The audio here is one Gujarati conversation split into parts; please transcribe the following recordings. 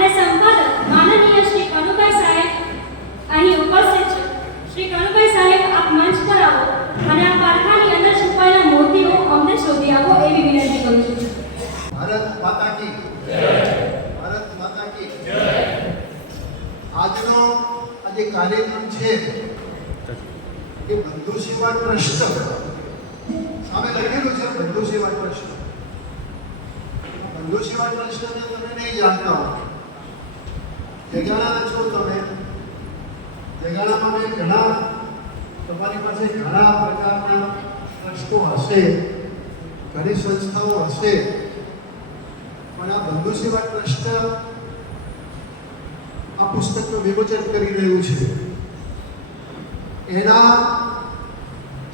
અને સંપાદક માનનીય શ્રી કનુભાઈ સાહેબ અહીં ઉપસ્થિત છે. શ્રી કનુભાઈ સાહેબ, આપ મંચ પર આવો અને આ પારખાની અંદર છુપાયેલા મોતીઓ અમને શોધી આવો એવી વિનંતી કરું છું. ભારત માતા કી જય. ભારત માતા કી જય. આજનો આજે કાર્યક્રમ છે કે બંધુ સેવા ટ્રસ્ટ, સામે લખેલું છે બંધુ સેવા ટ્રસ્ટ. બંધુ સેવા ટ્રસ્ટને તમે નહીં જાણતા હો. જગાણા છો તમે. જગાણામાં મેં ઘણા, તમારી પાસે ઘણા પ્રકારના ટ્રસ્ટો હશે, ઘણી સંસ્થાઓ હશે, પણ આ બંધુ સેવા ટ્રસ્ટ આ પુસ્તકનું વિમોચન કરી રહ્યું છે. એના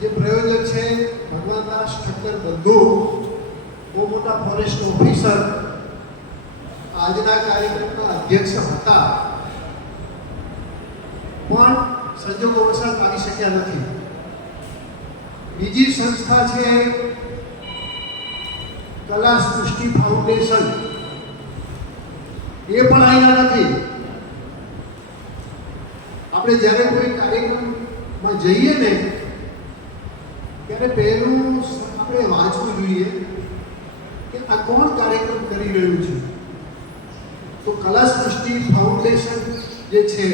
જે પ્રયોજક છે ભગવાનદાસ ઠક્કર બંધુ, બહુ મોટા ફોરેસ્ટ ઓફિસર, આજના કાર્યક્રમના અધ્યક્ષ હતા, પણ સંજોગોવશાત આવી શક્યા નથી. બીજી સંસ્થા છે કલા સૃષ્ટિ ફાઉન્ડેશન, એ પણ આવ્યા નથી. આપણે જ્યારે કોઈ કાર્યક્રમમાં જઈએ ને ત્યારે પહેલું આપણે વાંચવું જોઈએ કે આ કોણ કાર્યક્રમ કરી રહ્યું છે. તો કલા સૃષ્ટિ ફાઉન્ડેશન જે છે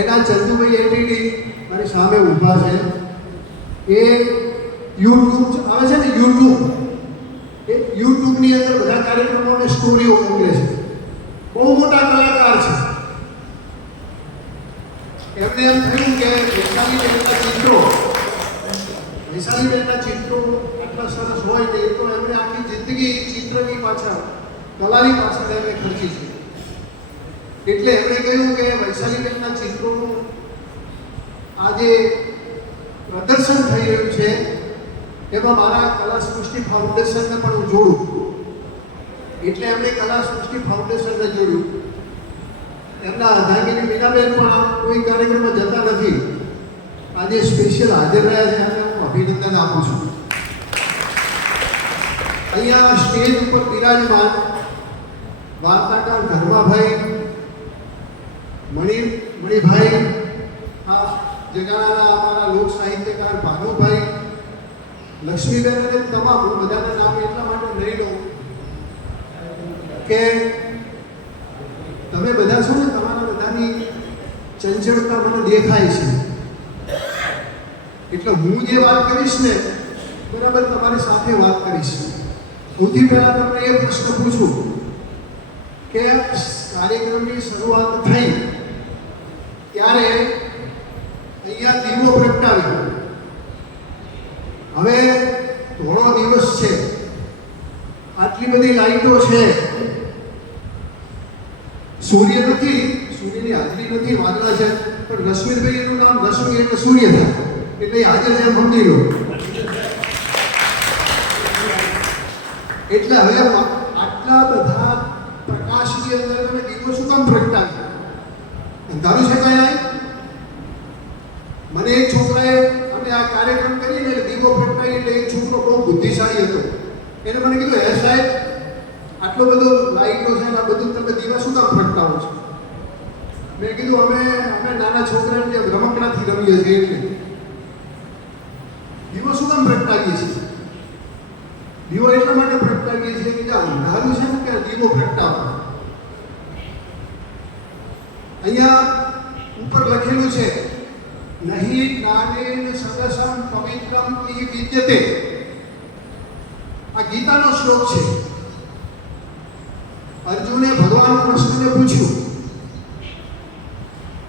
એના ચંદુભાઈ એટીડી મારી સામે ઊભા છે. એ યુટ્યુબ આવે છે ને, એ યુટ્યુબની અંદર બધા કાર્યક્રમોને સ્ટોરીઓ મોકલે છે. બહુ મોટા કલાકાર છે. એમને એમ થયું કે વૈશાલીબેનના ચિત્રો આટલા સરસ હોય ને, તો એમણે આખી જિંદગી ચિત્રની પાછળ, કલાની પાછળ એમણે ખર્ચી છે. એટલે એમણે કહ્યું કે વૈશાલીબેનના ચિત્રોનું આજે પ્રદર્શન થઈ રહ્યું છે, એમાં મારા કલા સૃષ્ટિ ફાઉન્ડેશનને પણ હું જોડું. એટલે એમણે કલા સૃષ્ટિ ફાઉન્ડેશનને જોડ્યું. એમના અર્ધાંગીની મીનાબેન પણ કોઈ કાર્યક્રમમાં જતા નથી, આજે સ્પેશિયલ હાજર રહ્યા છે, એમને હું અભિનંદન આપું છું. અહીંયા સ્ટેજ ઉપર બિરાજમાન વાર્તાકાર ધર્માભાઈ, મણિભાઈ, આ જગાણાના અમારા લોક સાહિત્યકાર ભાનુભાઈ, લક્ષ્મીબેન અને તમામ, હું બધાના નામ એટલા માટે લઈ લઉં કે તમે બધા છો ને, તમારા બધાની ચંચળતા મને દેખાય છે. એટલે હું જે વાત કરીશ ને, બરાબર તમારી સાથે વાત કરીશ. સૌથી પહેલા તમને એ પ્રશ્ન પૂછું કે કાર્યક્રમની શરૂઆત થઈ ત્યારે અહીંયા દીવો પ્રગટાવ્યો. હવે ધોળો દિવસ છે, આટલી બધી લાઈટો છે, સૂર્ય નથી, સૂર્યની હાજરી નથી, વાદળા છે, પણ રશ્મિભાઈ એનું નામ રશ્મિ એટલે સૂર્ય થાય, એટલે હાજર છે સમજી લો. એટલે હવે આટલા બધા પ્રકાશની અંદર તમે દીવો શું કામ પ્રગટાવ્યો? અંધારું છે કાંઈ? મને એક છોકરાએ, અમે આ કાર્યક્રમ કરીને દીવો પ્રગટાવી, એટલે એક છોકરો બહુ બુદ્ધિશાળી હતો. એને મને કીધું, હે સાહેબ, આટલો બધો લાઈટો છે ને આ બધું તમે દીવા શું કામ પ્રગટાવો છો? મેં કીધું, અમે નાના છોકરાને જે રમકડાથી રમીએ છીએ એટલે દીવો શું કામ પ્રગટાવીએ છીએ? દીવો એટલા માટે પ્રગટાવીએ છીએ કે જ્યાં અંધારું છે ને ત્યાં દીવો પ્રગટાવો. અહીંયા ઉપર લખેલું છે, નહીં જ્ઞાનેન સદસં પવિત્રમ ઇહ વિદ્યતે. આ ગીતાનો શ્લોક છે. અર્જુને ભગવાન કૃષ્ણને પૂછ્યું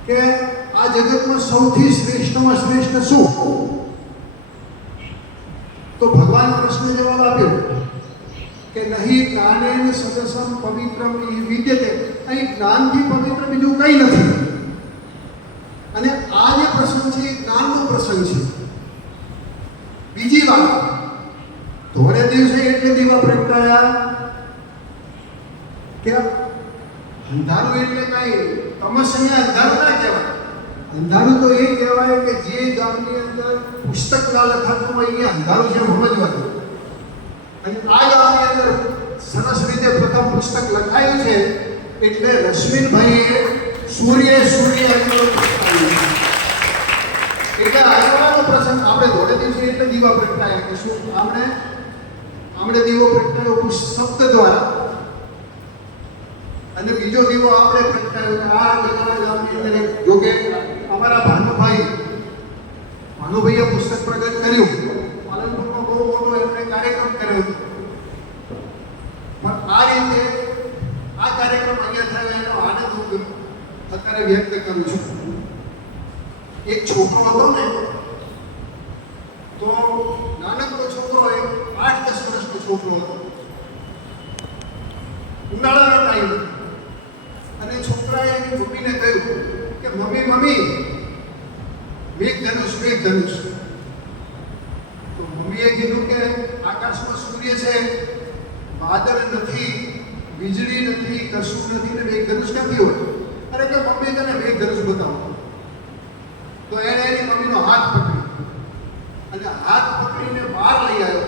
કે આ જગતમાં સૌથી શ્રેષ્ઠમાં શ્રેષ્ઠ શું? તો ભગવાન કૃષ્ણ જવાબ આપ્યો કે નહીં જ્ઞાનેન સદસં પવિત્રમ ઇહ વિદ્યતે. અહીં જ્ઞાનથી પવિત્ર બીજું કંઈ નથી. અને આ જે પ્રસંગ છે એ જ્ઞાનનો પ્રસંગ છે. બીજી વાત, ધોળે દિવસે એટલે દીવા પ્રગટાયા કે અંધારું એટલે કાંઈ તમસૈયા અંધારું ના કહેવાય. અંધારું તો એ કહેવાય કે જે ગામની અંદર પુસ્તક ના લખાતું હોય એ અંધારું છે સમજવાનું. અને આ ગામની અંદર સરસ રીતે પ્રથમ પુસ્તક લખાયું છે એટલે રશ્મિનભાઈએ સૂર્ય સૂર્ય એટલે આગળનો પ્રસંગ આપણે ધોળે દિવસે એટલે દીવા પ્રગટાય કે શું આપણે દીવો પ્રગટાયો શબ્દ દ્વારા અને બીજો દીવો આપણે પ્રગટાયો કે આ જગા ગામની અંદર જોકે અમારા ભાનુભાઈએ પુસ્તક પ્રગટ કર્યું પાલનપુરમાં બહુ મોટો એમણે કાર્યક્રમ કર્યો હતો પણ આ રીતે આ કાર્યક્રમ અહીંયા થયો એનો આનંદ હું અત્યારે વ્યક્ત કરું છું એક છોકરો હતો ને તો નાનકડો છોકરો એ 8-10 વર્ષનો છોકરો હતો ઉનાળાનો ટાઈમ અને છોકરાએ એની મમ્મીને કહ્યું કે મમ્મી મેઘધનુષ તો મમ્મીએ કીધું કે આકાશમાં સૂર્ય છે વાદળ નથી વીજળી નથી કશું નથી ને મેઘધનુષ ક્યાંથી હોય અરે કે મમ્મી તને મેઘધનુષ બતાવો તો એણે એની મમ્મીનો હાથ પકડ્યો અને હાથ પકડીને બહાર લઈ આવ્યો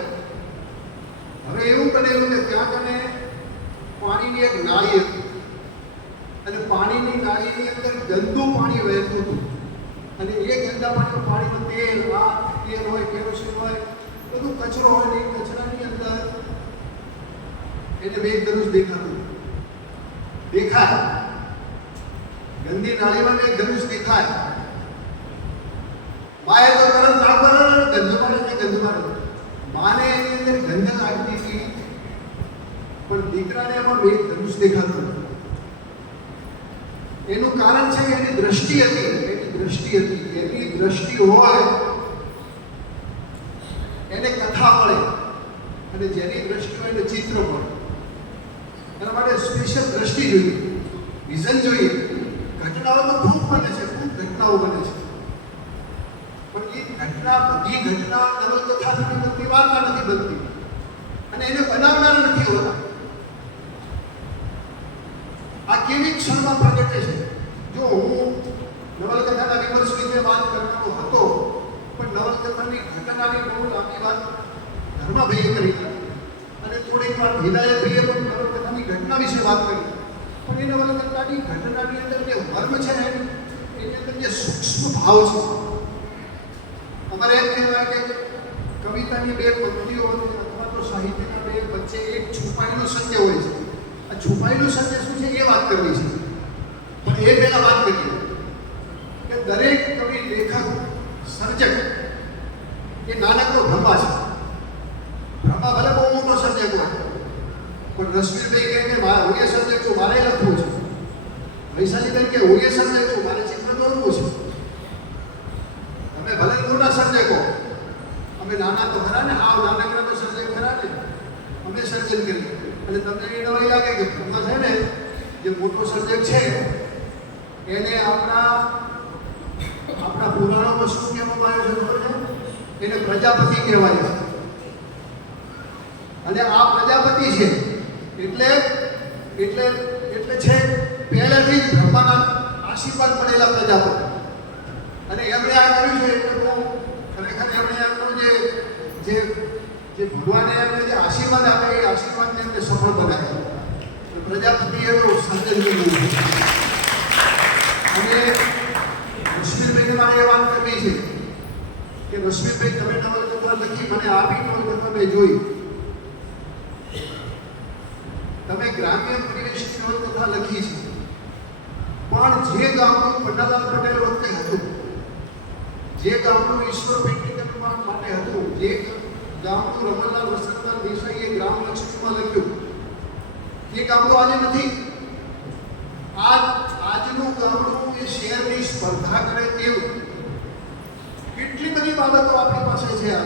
હવે એવું બનેલું કે ત્યાં કને પાણીની એક નાળી હતી અને પાણીની નાળીની અંદર ગંદુ પાણી વહેતું હતું અને એ ગંદા પાણીમાં તેલ હોય કેરોસીન હોય બધું કચરો હોય ને એ કચરાની અંદર એને મેઘધનુષ દેખાય ગંદી નાળીમાં મેઘધનુષ દેખાય માએ તો તરત ના કરે ગંધ મારે માને એની અંદર ગંધ લાગતી હતી પણ દીકરાને એમાં મેઘધનુષ દેખાતું એનું કારણ છે કે એની દ્રષ્ટિ હોય એને કથા મળે અને જેની દ્રષ્ટિ હોય એને ચિત્ર મળે એના માટે સ્પેશિયલ દ્રષ્ટિ જોઈએ વિઝન જોઈએ ઘટનાઓ તો ખૂબ બને છે પણ એ બધી ઘટના નવલકથા નથી બનતી વાર્તા નથી બનતી અને એને બનાવનાર નથી હોતા આ કેવી ક્ષણમાં પ્રગટે છે જો હું નવલકથાના વિમર્શ વિશે વાત કરતો હતો પણ નવલકથાની ઘટનાની બહુ લાંબી વાત ધર્માભાઈએ કરી અને થોડીક વાર હિદાયતભાઈએ પણ નવલકથાની ઘટના વિશે વાત કરી પણ એ નવલકથાની ઘટનાની અંદર જે મર્મ છે ને એની અંદર જે સૂક્ષ્મ ભાવ છે અમારે એમ કહેવાય કે કવિતાની બે પંક્તિઓ અથવા તો સાહિત્યના બે વચ્ચે એક છુપાયેલું સત્ય હોય છે આ છુપાયેલું સત્ય શું છે એ વાત કરવી છે પણ એ પહેલા વાત કરીએ કે દરેક કવિ લેખક સર્જક એ નાનકડો બ્રહ્મા છે બ્રહ્મા ભલે બહુ મોટો સર્જક હોય પણ રશ્મિભાઈ કહે કે હું એ સર્જક છું મારે લખવું છે વૈશાલીબેન કે હું એ સર્જક છું મારે ચિત્ર દોરવું છે તમે ભલે મોટા સર્જકો અમે નાના તો ખરા ને નાનકડા તો સર્જક ખરા ને અમે સર્જન કરીએ અને તમને એ નવાઈ લાગે કે બ્રહ્મા છે ને જે મોટો સર્જક છે એને આપણા પુરાણોમાં શું કહેવામાં આવ્યું છે ખબર છે એને પ્રજાપતિ કહેવાય છે અને આ પ્રજાપતિ છે એટલે છે પહેલેથી જ બ્રહ્માના આશીર્વાદ મળેલા પ્રજાપતિ અને એમણે આ કર્યું છે એટલે બહુ ખરેખર એમણે એમનો જે ભગવાને એમને જે આશીર્વાદ આપે એ આશીર્વાદને એમને સફળ બનાવ્યા પ્રજાપતિ એવું સર્જન કર્યું અને રશ્મિભાઈને મારે એ વાત કરવી છે કે રશ્મિભાઈ તમે નવલકથા લખી મને આપી નવલકથા મેં જોઈ તમે ગ્રામ્ય પરિવેશની નવલકથા લખી છે પણ જે ગામનું પન્નાલાલ પટેલ વખતે હતું જે ગામનું ઈશ્વર પેટી નિર્માણ માટે હતું જે ગામનું રમણલાલ વસંતલાલ દેસાઈએ ગ્રામ લક્ષ્મીમાં લખ્યું એ ગામડું આજે નથી આજનું ગામડું એ શહેરની સ્પર્ધા કરે તેવું કેટલી બધી બાબતો આપણી પાસે છે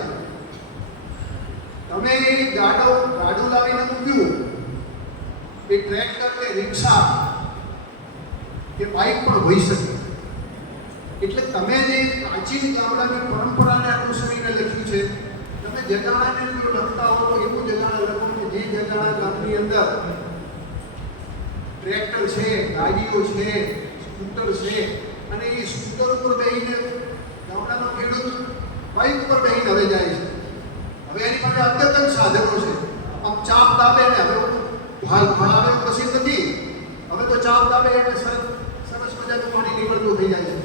તમે ગાડું લાવીને મૂક્યું એ ટ્રેક્ટર કે રિક્ષા કે બાઇક પણ હોઈ શકે એટલે તમે જે પ્રાચીન ગામડાની પરંપરાને અનુસરીને લખ્યું છે તમે જગાણાને જો લખતા હો તો એવું જગાણા લખો કે જે જગાણા ગામની અંદર ટ્રેક્ટર છે ગાડીઓ છે સ્કૂટર છે અને એ સ્કૂટર ઉપર બેસીને ગામડાનો ખેડૂત બાઇક ઉપર બેસીને હવે જાય છે હવે એની પાસે અદ્યતન સાધનો છે આમ ચાપ દાબે ને હવે હાલ ફળાવે પછી નથી, હવે તો ચાપ દાબે એટલે સરસ મજાનું પાણી નીકળતું થઈ જાય છે.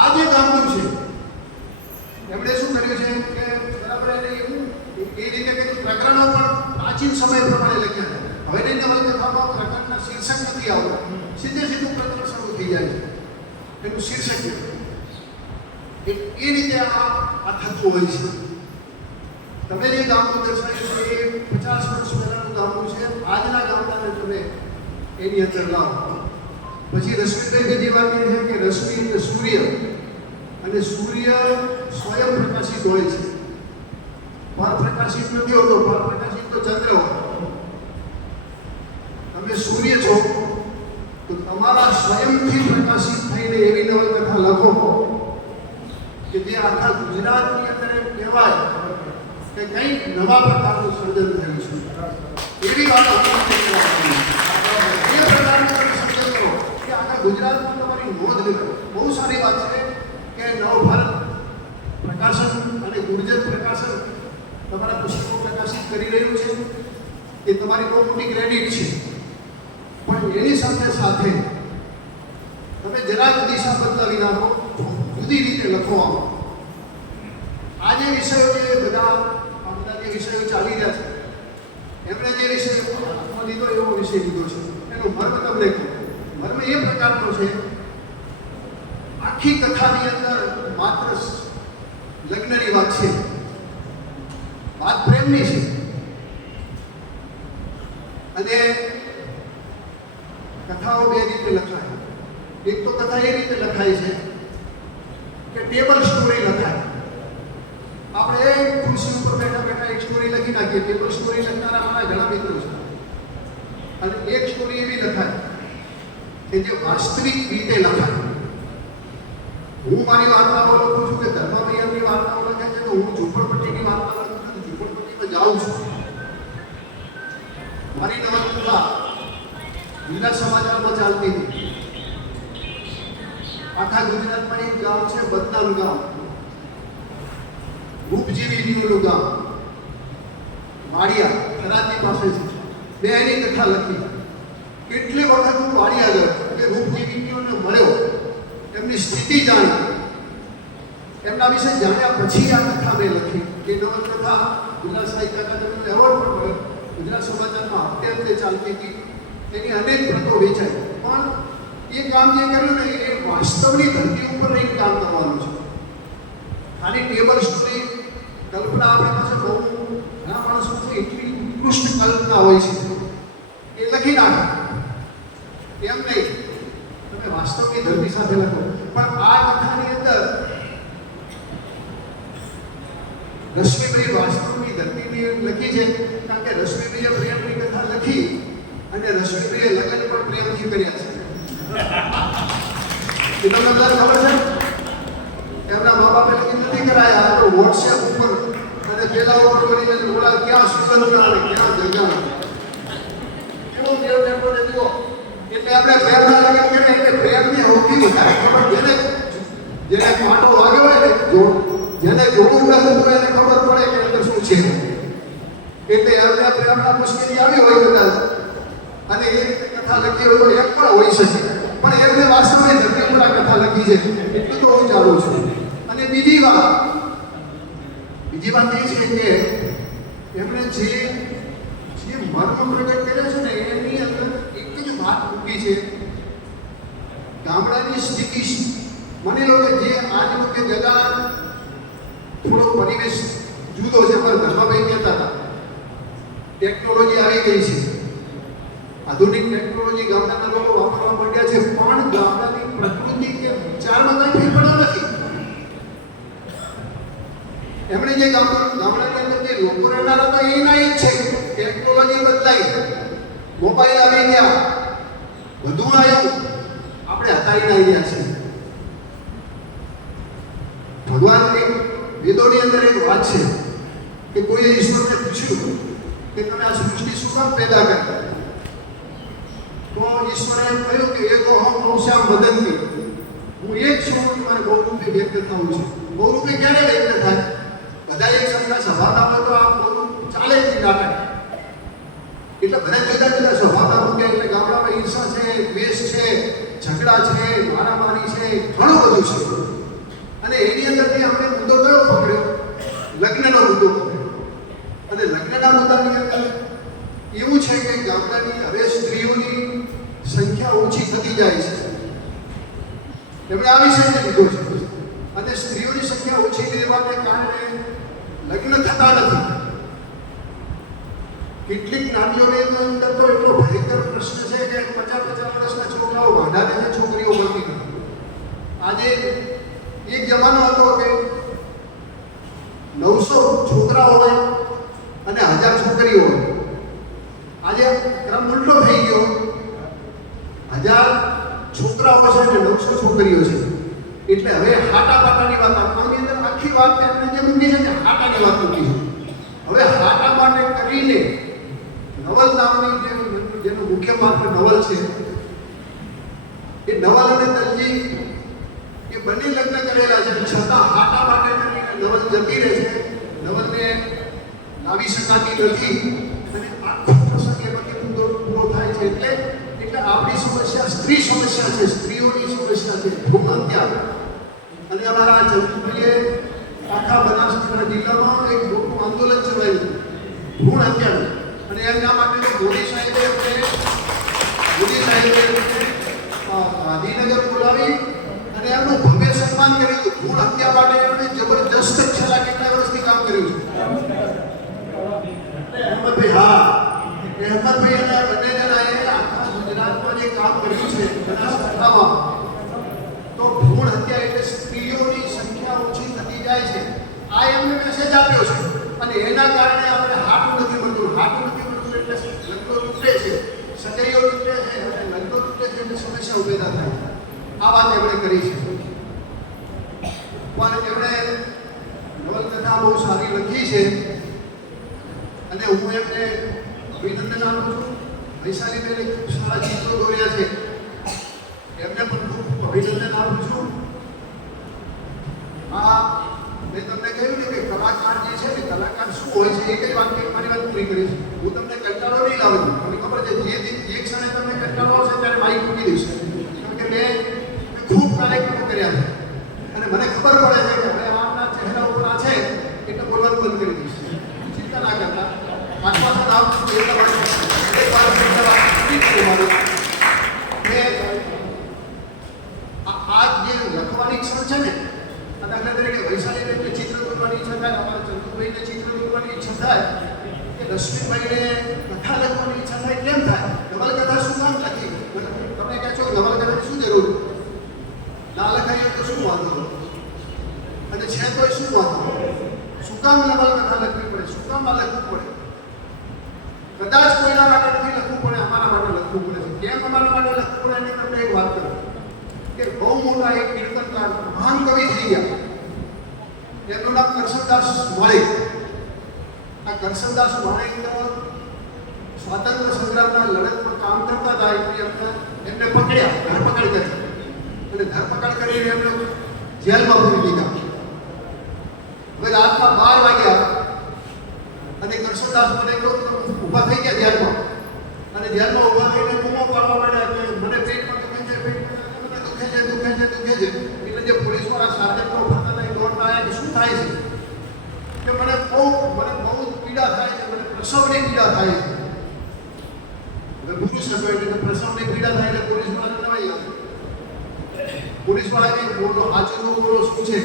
આ જે ગામડું છે એમણે શું કર્યું છે કે બરાબર એને એવું એ રીતે કે પ્રકરણો પણ પ્રાચીન સમય પ્રમાણે લખ્યા છે. હવે નહીં નવલકથામાં પ્રકરણના શીર્ષક નથી આવતું, સીધું પ્રકરણ શરૂ થઈ જાય છે, એનું શીર્ષક એ રીતે આ થતું હોય છે. તમે જે ગામડું દર્શાવ્યું છે એ 50 વર્ષ પહેલાનું ગામડું છે. આજના ગામડાને તમે એની અંદર લાવો. પછી રશ્મિભાઈ બીજી વાત એ છે કે રશ્મિ એટલે સૂર્ય, અને સૂર્ય સ્વયં પ્રકાશિત હોય છે, પરપ્રકાશિત નથી હોતો. પરપ્રકાશિત તો ચંદ્ર હોય. તમે સૂર્ય છો તો તમારા સ્વયંથી પ્રકાશિત થઈને એવી નવલકથા લખો કે જે આખા ગુજરાતની અંદર એમ કહેવાય કે કંઈક નવા પ્રકારનું સર્જન થયું છે. એવી વાત એ પ્રકારનું તમે સર્જન કરો કે આખા ગુજરાતમાં તમારી નોંધ લેવો. બહુ સારી વાત છે કે નવભારત પ્રકાશન અને ગુર્જર પ્રકાશન તમારા પુસ્તકો પ્રકાશિત કરી રહ્યું છે. એ તમારી બહુ મોટી ક્રેડિટ છે. પણ એની સાથે સાથે તમે જરાક દિશા બદલાવી નાખો, જુદી રીતે લખો. આ જે વિષયો છે બધા જે વિષયો ચાલી રહ્યા છે એમણે જે વિષય હાથમાં લીધો એવો વિષય લીધો છે. એનો મર્મ તમને કહું. મર્મ એ પ્રકારનો છે, આખી કથાની અંદર માત્ર લગ્નની વાત છે, વાત પ્રેમની છે. અને કથાઓ બે રીતે લખાય. એક તો કથા એ રીતે લખાય છે કે ટેબલ સ્ટોરી લખાય. આપણે ખુરશી ઉપર બેઠા બેઠા એક સ્ટોરી લખી નાખીએ. ટેબલ સ્ટોરી લખનારા મારા ઘણા મિત્રો છે. અને એક સ્ટોરી એવી લખાય કે જે વાસ્તવિક રીતે લખાય. હું મારી વાર્તાઓ લખું છું કે ધર્મભાઈની વાર્તાઓ લખે છે, તો હું ઝૂંપડપટ્ટીની વાર્તા લખું છું, ઝૂંપડપટ્ટીમાં જાઉં છું. મારી નવલકથા ગુજરાત સમાચારમાં ચાલતી હતી. આખા ગુજરાતમાં એક ગામ છે બદનામ ગામ, રૂપજીવીનું ગામ, વાડિયા, થરાદની પાસે છે. મેં એની કથા લખી. કેટલી વખત હું વાડિયા ગયો કે રૂપજીવીઓને મળ્યો, એમની સ્થિતિ જાણી, એમના વિશે જાણ્યા પછી આ કથા મેં લખી. એ નવલકથા ગુજરાત સાહિત્ય અકાદમીનો એવોર્ડ પણ મળ્યો. ગુજરાત સમાચારમાં હપ્તે હપ્તે ચાલતી હતી. એની અનેક પ્રતો વેચાઈ. પણ એ કામ જે કર્યું ને એ વાસ્તવની ધરતી ઉપર રહીને કામ કરવાનું છે. ખાલી ટેબલ સ્ટોરી કલ્પના આપણી પાસે બહુ ઘણા માણસો છે એટલી ઉત્કૃષ્ટ કલ્પના હોય છે એ લખી નાખે. એમ નહીં, તમે વાસ્તવની ધરતી સાથે લખો. પણ આ કથાની અંદર રશ્મિભાઈ વાસ્તવની ધરતીની લખી છે, કારણ કે રશ્મિભાઈએ પ્રેમની કથા લખી અને રશ્મિભાઈએ લગ્ન પણ પ્રેમથી કર્યા છે. એ તમને બધા ખબર છે? એમના મા બાપે લગ્ન નથી કરાયા, આ તો વોટ્સએપ ઉપર અને પેલા ઉપર કરીને ઓલા ક્યાં સુગંધના અને ક્યાં જગ્યા કેવો મેળ બેઠો ને જુઓ. એટલે આપણે પ્રેમના લગ્ન કરીએ એટલે પ્રેમની હોકી વધારે ખબર. જેને કાંટો લાગ્યો હોય ને, જેને જોવું નથી તો એને ખબર પડે કે અંદર શું છે. એટલે એમને પ્રેમના મુશ્કેલી આવી હોય કદાચ અને એ રીતે કથા લખી હોય તો એક પણ હોઈ શકે. પણ એમને વાસ્તવની ધરતી ઉપર આ કથા લખી છે એટલું તો હું જાણું છું. અને બીજી વાત એ છે કે એમણે જે મર્મ પ્રગટ કર્યો છે ને એની અંદર એક જ વાત મૂકી છે, ગામડાની સ્થિતિ. માની લો કે જે આજ વખતે જગા થોડો પરિવેશ જુદો છે, પણ ધર્મભાઈ કહેતા હતા ટેકનોલોજી આવી ગઈ છે, આધુનિક ટેકનોલોજી ગામડાના લોકો વાપરવા માંડ્યા છે, પણ ગામડાની પ્રકૃતિ કે વિચારમાં કંઈ ફેરફાર નથી. એમણે જે ગામડાની અંદર જે લોકો રહેનારા હતા એના એ જ છે. ટેકનોલોજી બદલાઈ, મોબાઈલ આવી ગયા, વધુ આવ્યું, આપણે હતારીને આવી ગયા છીએ. ભગવાન વેદોની અંદર એક વાત છે કે કોઈએ ઈશ્વરને પૂછ્યું કે તમે આ સૃષ્ટિ શું કામ પેદા કરી? તો ઈશ્વરે એમ કહ્યું કે એકો હમ નૌશ્યામ વદંતી, હું એક છું કે મારે બહુરૂપે વ્યક્ત થવું છે. બહુરૂપે ક્યારે વ્યક્ત થાય? બધા એક સરખા સ્વભાવના હોય તો આ બહુ ચાલે જ નાટક. એટલે બધા જુદા જુદા સ્વભાવ ઝઘડા છે, મારામારી છે, ઘણું બધું છે. અને એની અંદરથી આપણે મુદ્દો કયો પકડ્યો? લગ્નનો મુદ્દો પકડ્યો. અને લગ્નના મુદ્દાની અંદર એવું છે કે ગામડાની હવે સ્ત્રીઓની સંખ્યા ઓછી થતી જાય છે. એમણે આ વિષયને લીધો છે. અને સ્ત્રીઓની સંખ્યા ઓછી રહેવાને કારણે લગ્ન થતા નથી. કેટલીક નાનીઓની અંદર તો એટલો ભયંકર પ્રશ્ન છે કે 50-50 વર્ષના છોકરાઓ વાંઢાને છે, છોકરીઓ મળતી નથી. આજે એક જમાનો હતો કે 900 છોકરાઓ હોય અને 1000 છોકરીઓ હોય. આજે ક્રમ ઉલટો થઈ ગયો. 1000 છોકરાઓ છે અને 900 છોકરીઓ છે. એટલે હવે હાટાબાટાની વાત આની અંદર આખી વાત આપણે જે મૂકી છે ને હાટાની વાત મૂકી છે. હવે હાટા માટે કરીને નવલ નામની જેનું મુખ્ય પાત્ર નવલ છે, એ નવલ અને દલજી એ બંને લગ્ન કરેલા છે, છતાં હાટા માટે કરીને નવલ જતી રહે છે. નવલને લાવી શકાતી નથી અને આખો પ્રસંગ એમાંથી પૂરો થાય છે. એટલે આપણી સમસ્યા સ્ત્રી સમસ્યા છે, સ્ત્રીઓની સમસ્યા છે, ભ્રૂણ હત્યા. અને અમારા ચંદ્રભાઈએ આખા બનાસકાંઠા જિલ્લામાં એક મોટું આંદોલન ચલાવ્યું ભ્રૂણ હત્યાનું. અને એમના માટે મોદી સાહેબે ગાંધીનગર બોલાવી અને એમનું ભવ્ય સન્માન કર્યું. ભ્રૂણ હત્યા માટે એમણે જબરજસ્ત છેલ્લા કેટલા વર્ષથી કામ કર્યું છે. અહેમદભાઈ, હા, અહેમદભાઈ અને બંને જણાએ આખા ગુજરાતમાં જે કામ કર્યું છે બનાસકાંઠામાં, તો ભ્રૂણ હત્યા એટલે સ્ત્રીઓની સંખ્યા ઓછી થતી જાય છે, આ એમને મેસેજ આપ્યો છે. અને એના કારણે આપણે હાટું નથી મળતું એટલે લગ્નો તૂટે છે, સગાઈઓ તૂટે છે અને લગ્નો તૂટે છે એટલે સમસ્યાઓ પેદા થાય છે. આ વાત એમણે કરી છે. પણ એમણે નવલકથા બહુ સારી લખી છે અને હું એમને અભિનંદન આપું છું. વૈશાલીબેને ખૂબ સારા ચિત્રો દોર્યા છે, એમને પણ ખૂબ અભિનંદન આપું છું. આ મેં તમને કહ્યું ને કે કલાકાર જે છે ને, કલાકાર શું હોય છે એ કઈ વાત મારી વાત પૂરી કરીશ. હું તમને કંટાળો નહીં લાવું છું. મને ખબર છે જે ક્ષણે તમને કંટાળો આવશે ત્યારે માઇક મૂકી દઈશ. કારણ કે મેં ખૂબ કાર્યક્રમો કર્યા છે અને મને ખબર પડે છે કે હવે આપના ચહેરા ઉપર આ છે એટલે બોલવાનું બંધ કરી દઈશ. ચિંતા ના કરતા, આશ્વાસન આપું છું. એક વાર આ જે લખવાની ક્ષણ છે ને, દાખલા તરીકે વૈશાલીબેનને ચિત્ર દોરવાની ઈચ્છા થાય, અમારા ચંદુભાઈને ચિત્ર દોરવાની ઈચ્છા થાય, કે રશ્મિભાઈને કથા લખવાની ઈચ્છા થાય, કેમ થાય? નવલકથા શું કામ લખી? તમે કહે છો નવલકથાની શું જરૂર? ના લખાઈએ તો શું વાંધો? અને છે તો શું વાંધો? શું કામ નવલકથા લખવી પડે? શું કામ આ લખવું પડે? કદાચ કોઈના માટે નથી લખવું પડે, અમારા માટે લખવું પડે છે. કેમ અમારા માટે લખવું પડે એની તમને એક વાત કરું કે બહુ મોટા એક કીર્તનકાર મહાન કવિ થઈ ગયા, એમનું નામ કરશનદાસ માણેક. આ કરશનદાસ માણેક સ્વાતંત્ર્ય સંગ્રામના લડતમાં કામ કરતા હતા એટલે એમને પકડ્યા, ધરપકડ કરી અને ધરપકડ કરીને એમને જેલમાં પૂરી દીધા. હવે રાતના 12 વાગ્યા અને કરશનદાસ માણેક ઊભા થઈ ગયા જેલમાં. અને જેલમાં ઊભા થઈને બૂમો પાડવા માંડ્યા કે મને પેટમાં દુખે છે, દુખે છે. એટલે જે પોલીસવાળા સાથે ફરતા હતા એ દોડતા આવ્યા કે શું થાય છે? કે મને બહુ પીડા થાય છે, મને પ્રસવની પીડા થાય છે. હવે પુરુષ હતો એટલે પ્રસવની પીડા થાય એટલે પોલીસવાળા નવાઈ ગયા. પોલીસવાળાએ બોલો આચરનો બોલો શું છે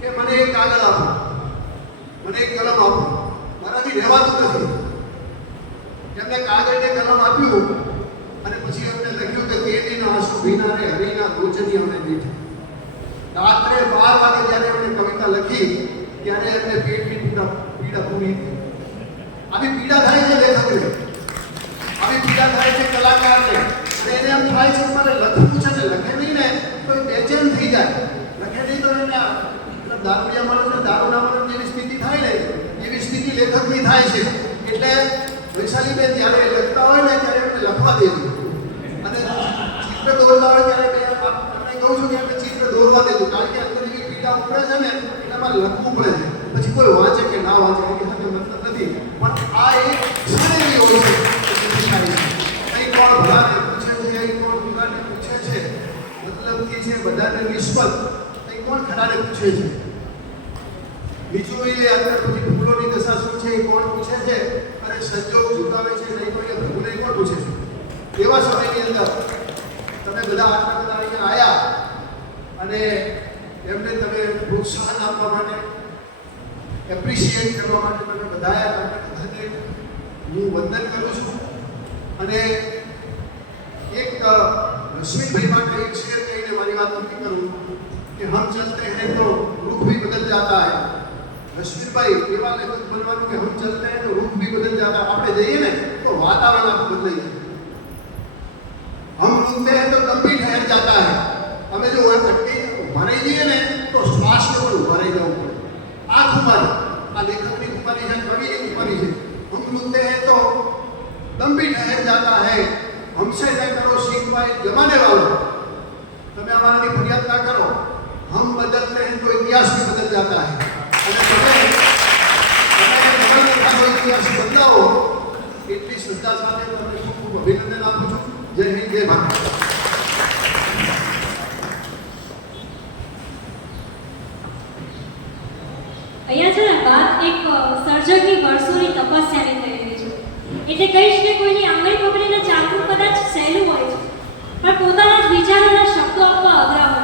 કે મને એક કાગળ આપો, મને એક કલમ આપો, મારાથી રહેવાતું નથી. એમને કાગળને કલમ આપ્યું અને પછી એમને લખ્યું કે કેદીના આંસુ ભીના રે હરીના ગોચની અમને દીઠા. રાત્રે 12 વાગે જ્યારે એમને કવિતા લખી ત્યારે એમને પેટની પીડા પૂરી થઈ. આવી પીડા થાય છે લેખકને, આવી પીડા થાય છે કલાકારને. અને એને એમ થાય છે મારે લખવું છે ને લખે નહીં ને તો એ બેચેન થઈ જાય. લખે નહીં તો એને દારૂડિયા માણસને દારૂના માણસ જેવી સ્થિતિ થાય ને એવી સ્થિતિ લેખકની થાય છે. એટલે વૈશાલીબેન જ્યારે લખતા હોય ને ત્યારે એમને લખવા દેજો અને ચિત્ર દોરતા હોય ત્યારે તમને કહું છું કે એમને ચિત્ર દોરવા દેજો. કારણ કે અંદર એવી પીડા ઉપડે છે ને એટલે અમારે લખવું પડે છે. પછી કોઈ વાંચે કે ના વાંચે એની સાથે મતલબ નથી, પણ આ એક ક્ષણ એવી હોય છે કે અહીં કોણ ભલાને પૂછે છે, અહીં કોણ ભલાને પૂછે છે. બધાને નિષ્ફળ એ કોણ ખરાને પૂછે છે? બીજું એ અત્યાર પછી ફૂલોની દશા શું છે એ કોણ પૂછે છે? અને સંજોગ ઝુકાવે છે નહીં કોઈ ભગવાનને કોણ પૂછે છે? એવા સમયની અંદર તમે બધા આટલા બધા અહીંયા આવ્યા અને એમને તમે પ્રોત્સાહન આપવા માટે એપ્રિશિએટ કરવા માટે તમે બધા આવ્યા. તમને બધાને હું વંદન કરું છું. અને એક રશ્મિભાઈ માટે એક શેર કહીને મારી વાત પૂરી કરું કે હમ ચલતે हैं तो रुख भी बदल जाता है. રશ્મિભાઈ એવા લેખક બોલવાનું કે હમ ચલતે हैं तो रुख भी बदल जाता है. આપણે જઈએ ને તો વાતાવરણ આખું બદલાઈ જાય. हम रुकते हैं तो दम भी ठहर जाता है. અમે જો અટકી ભરાઈ જઈએ ને તો શ્વાસ ને પણ ભરાઈ જવું પડે. આ કુમારી, આ લેખકની કુમારી છે, કવિની કુમારી છે. हम रुकते हैं तो दम भी ठहर जाता है. हमसे न करो शिकवा जमाने वालों. તમે અમારાથી ફરિયાદ ના કરો. हम बदलते हैं तो इतिहास भी बदल जाता है. અને તમે ઇતિહાસ બદલાવો એટલી શ્રદ્ધા સાથે તમને ખૂબ ખૂબ અભિનંદન આપું છું. જય હિન્દ, જય ભારત. અહીંયા છે ને વાત એક સર્જકની વર્ષોની તપસ્યાની થઈ રહી છે. એટલે કહીશ કે કોઈની આંગળી પકડીને ચાલવું કદાચ સહેલું હોય છે, પણ પોતાના જ વિચારોના શબ્દો આપવા અઘરા હોય